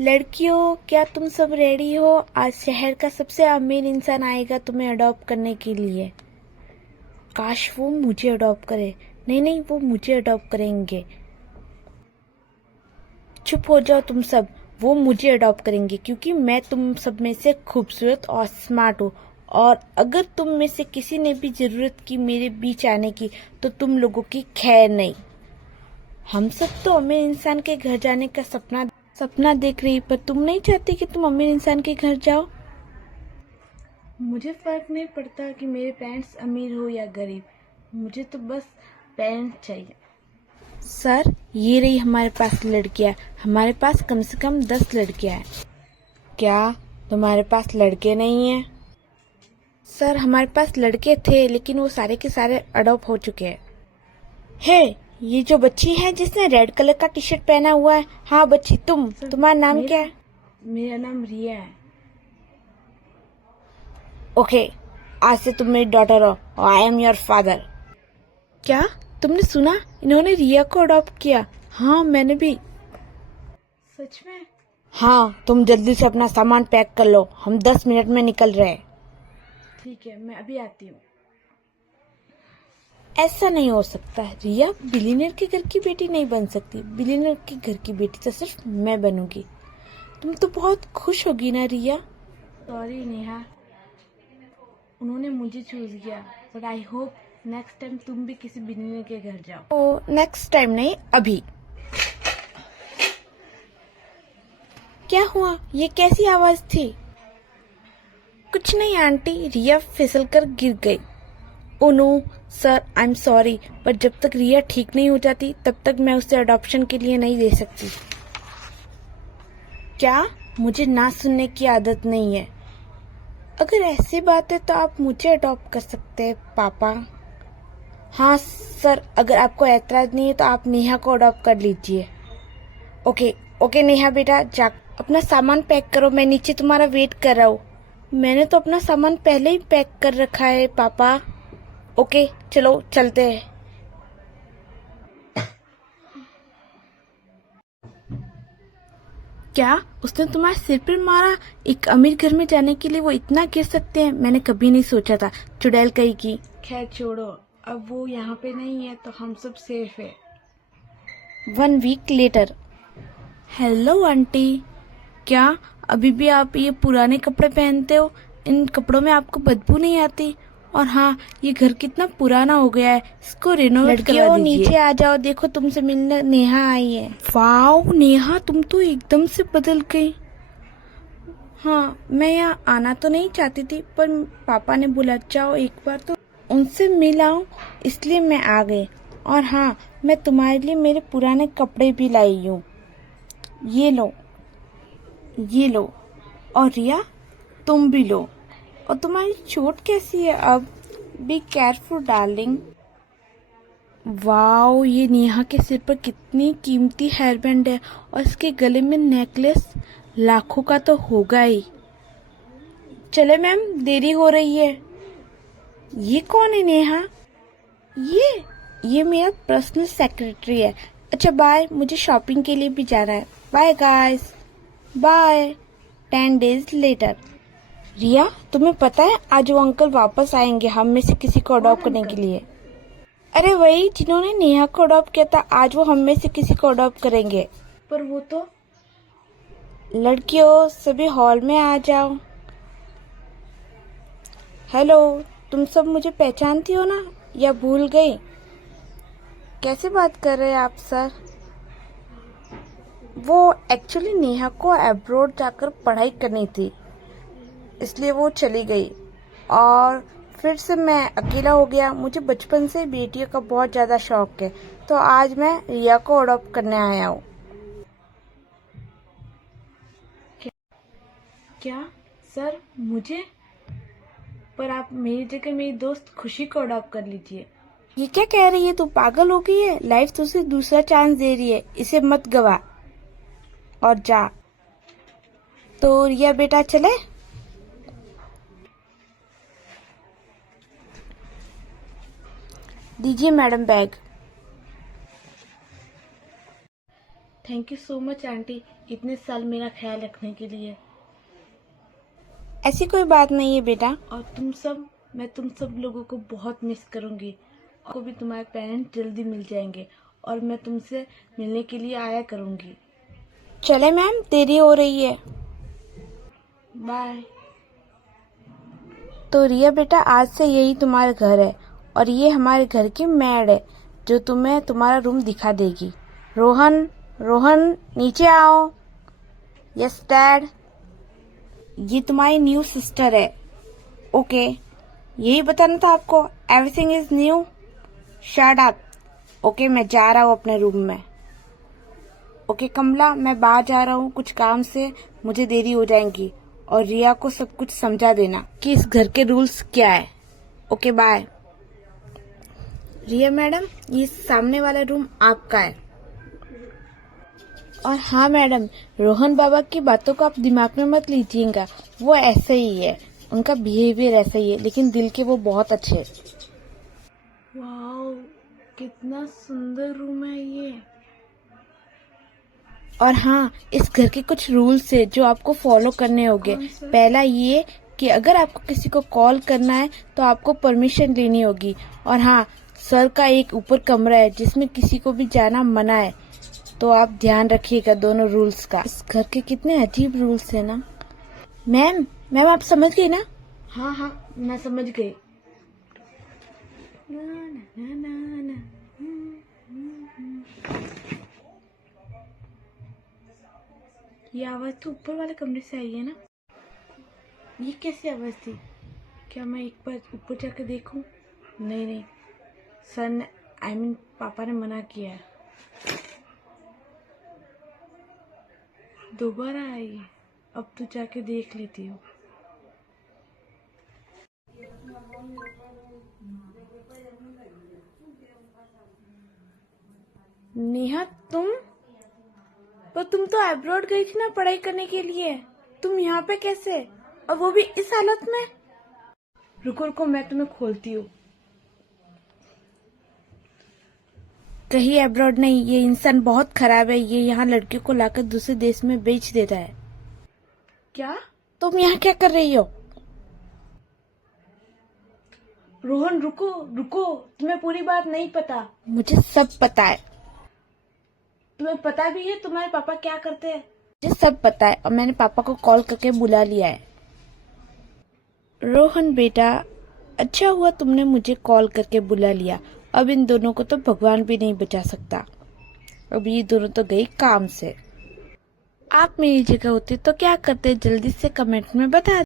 लड़कियों, क्या तुम सब रेडी हो? आज शहर का सबसे अमीर इंसान आएगा तुम्हें अडॉप्ट करने के लिए। काश वो मुझे अडॉप्ट करे। नहीं नहीं, वो मुझे अडॉप्ट करेंगे। चुप हो जाओ तुम सब। वो मुझे अडॉप्ट करेंगे क्योंकि मैं तुम सब में से खूबसूरत और स्मार्ट हूँ। और अगर तुम में से किसी ने भी जरूरत की मेरे बीच आने की, तो तुम लोगों की खैर नहीं। हम सब तो अमीर इंसान के घर जाने का सपना देख रही, पर तुम नहीं चाहती कि तुम अमीर इंसान के घर जाओ। मुझे फर्क नहीं पड़ता कि मेरे पेरेंट्स अमीर हो या गरीब, मुझे तो बस पेरेंट्स चाहिए। सर, ये रही हमारे पास लड़कियां। हमारे पास कम से कम 10 लड़कियां हैं। क्या तुम्हारे पास लड़के नहीं हैं? सर, हमारे पास लड़के थे, लेकिन वो सारे के सारे अडॉप्ट हो चुके हैं। हे, ये जो बच्ची है जिसने रेड कलर का टी शर्ट पहना हुआ है। हाँ बच्ची, तुम्हारा नाम क्या है? मेरा नाम रिया है। ओके, आज से तुम मेरी डॉटर हो और आई एम योर फादर। क्या तुमने सुना? इन्होंने रिया को अडॉप्ट किया। हाँ, मैंने भी। सच में? हाँ, तुम जल्दी से अपना सामान पैक कर लो, हम 10 मिनट में निकल रहे हैं। ठीक है, मैं अभी आती हूँ। ऐसा नहीं हो सकता। रिया बिलियनर के घर की बेटी नहीं बन सकती। बिलियनर के घर की बेटी तो सिर्फ मैं बनूंगी। तुम तो बहुत खुश होगी ना रिया? सॉरी नेहा, उन्होंने मुझे चूज किया, but I hope next time तुम भी किसी बिलियनर के घर जाओ। ओ, नेक्स्ट टाइम नहीं, अभी। क्या हुआ? ये कैसी आवाज थी? कुछ नहीं आंटी, रिया फिसल कर गिर गई। Oh no sir, I am sorry, पर जब तक रिया ठीक नहीं हो जाती तब तक मैं उसे अडॉप्शन के लिए नहीं दे सकती। क्या? मुझे ना सुनने की आदत नहीं है। अगर ऐसी बात है तो आप मुझे अडॉप्ट कर सकते हैं पापा। हाँ सर, अगर आपको ऐतराज नहीं है तो आप नेहा को अडॉप्ट कर लीजिए। ओके ओके नेहा बेटा, जा अपना सामान पैक करो, मैं नीचे तुम्हारा वेट कर रहा हूँ। मैंने तो अपना सामान पहले ही पैक कर रखा है पापा। ओके चलो चलते हैं। क्या उसने तुम्हारे सिर पर मारा? एक अमीर घर में जाने के लिए वो इतना गिर सकते हैं? मैंने कभी नहीं सोचा था। चुड़ैल कहीं की। खैर छोड़ो, अब वो यहाँ पे नहीं है तो हम सब सेफ है। 1 वीक लेटर। हेलो आंटी, क्या अभी भी आप ये पुराने कपड़े पहनते हो? इन कपड़ों में आपको बदबू नहीं आती? और हाँ, ये घर कितना पुराना हो गया है, इसको रिनोवेट करवा दीजिए। नीचे आ जाओ, देखो तुमसे मिलने नेहा आई है। वाओ नेहा, तुम तो एकदम से बदल गई। हाँ, मैं यहाँ आना तो नहीं चाहती थी, पर पापा ने बोला जाओ एक बार तो उनसे मिल आओ, इसलिए मैं आ गई। और हाँ, मैं तुम्हारे लिए मेरे पुराने कपड़े भी लाई हूँ। ये लो, ये लो। और रिया, तुम भी लो। और तुम्हारी चोट कैसी है अब? Be careful darling. वाओ, ये नेहा के सिर पर कितनी कीमती हेयरबैंड है, और इसके गले में नेकलेस लाखों का तो होगा ही। चले मैम, देरी हो रही है। ये कौन है नेहा? ये मेरा पर्सनल सेक्रेटरी है। अच्छा बाय, मुझे शॉपिंग के लिए भी जाना है। Bye guys, bye. 10 days later. Riya, तुम्हें पता है आज वो अंकल वापस आएंगे हम में से किसी को अडॉप्ट करने के लिए। अरे वही जिन्होंने नेहा को अडॉप्ट किया था, आज वो हम में से किसी को अडॉप्ट करेंगे। पर वो तो। लड़कियों, सभी हॉल में आ जाओ। हेलो, तुम सब मुझे पहचानती हो ना, या भूल गई? कैसे बात कर रहे हैं आप सर? वो एक्चुअली नेहा को अब्रॉड जाकर पढ़ाई करनी थी, इसलिए वो चली गई और फिर से मैं अकेला हो गया। मुझे बचपन से बेटियों का बहुत ज़्यादा शौक है, तो आज मैं रिया को अडॉप्ट करने आया हूँ। क्या सर, मुझे? पर आप मेरी जगह मेरी दोस्त खुशी को अडॉप्ट कर लीजिए। ये क्या कह रही है? तू पागल हो गई है? लाइफ तुझे दूसरा चांस दे रही है, इसे मत गवा और जा। तो रिया बेटा चले? दीजिए madam bag. Thank you so much aunty, इतने साल मेरा ख्याल रखने के लिए। ऐसी कोई बात नहीं है बेटा। और मैं तुम सब लोगों को बहुत मिस करूंगी। और भी तुम्हारे पेरेंट्स जल्दी मिल जाएंगे और मैं तुमसे मिलने के लिए आया करूंगी। चले मैम, देरी हो रही है। बाय। तो रिया बेटा, आज से यही तुम्हारा घर है और ये हमारे घर की मैड है जो तुम्हें तुम्हारा रूम दिखा देगी। रोहन, रोहन नीचे आओ। Yes dad. ये तुम्हारी न्यू सिस्टर है। ओके, यही बताना था आपको। Everything is new. Shut up. Okay, मैं जा रहा हूँ अपने रूम में। ओके कमला, मैं बाहर जा रहा हूँ कुछ काम से, मुझे देरी हो जाएगी। और रिया को सब कुछ समझा देना कि इस घर के रूल्स क्या है। Okay bye. रिया मैडम, ये सामने वाला रूम आपका है। और हाँ मैडम, रोहन बाबा की बातों को आप दिमाग में मत लीजिएगा, वो ऐसे ही है, उनका बिहेवियर ऐसा ही है, लेकिन दिल के वो बहुत अच्छे हैं। वाओ, कितना सुंदर रूम है ये। और हाँ, इस घर के कुछ रूल्स है जो आपको फॉलो करने होंगे। पहला ये कि अगर आपको किसी को कॉल करना है तो आपको परमिशन लेनी होगी। और हाँ, सर का एक ऊपर कमरा है जिसमें किसी को भी जाना मना है, तो आप ध्यान रखिएगा दोनों रूल्स का। इस घर के कितने अजीब रूल्स है ना। मैम आप समझ गई ना? हाँ हाँ, मैं समझ गई। ये आवाज तो ऊपर वाले कमरे से आई है ना। ये कैसी आवाज थी? क्या मैं एक बार ऊपर जाकर देखूं? नहीं, सर ने पापा ने मना किया है। दोबारा आई है। अब तो जाके देख लेती हूँ। नेहा, तुम तो अब्रॉड गई थी ना पढ़ाई करने के लिए, तुम यहाँ पे कैसे, और वो भी इस हालत में? रुको, मैं तुम्हें खोलती हूँ। कहीं अब्रॉड नहीं, ये इंसान बहुत खराब है, ये यहाँ लड़कियों को लाकर दूसरे देश में बेच देता है। क्या? तुम यहाँ क्या कर रही हो? रोहन रुको, तुम्हें पूरी बात नहीं पता। मुझे सब पता है। तुम्हें पता भी है तुम्हारे पापा क्या करते हैं? मुझे सब पता है और मैंने पापा को कॉल करके बुला लिया है। रोहन बेटा, अच्छा हुआ तुमने मुझे कॉल करके बुला लिया। अब इन दोनों को तो भगवान भी नहीं बचा सकता। अब ये दोनों तो गई काम से। आप मेरी जगह होते तो क्या करते, जल्दी से कमेंट में बता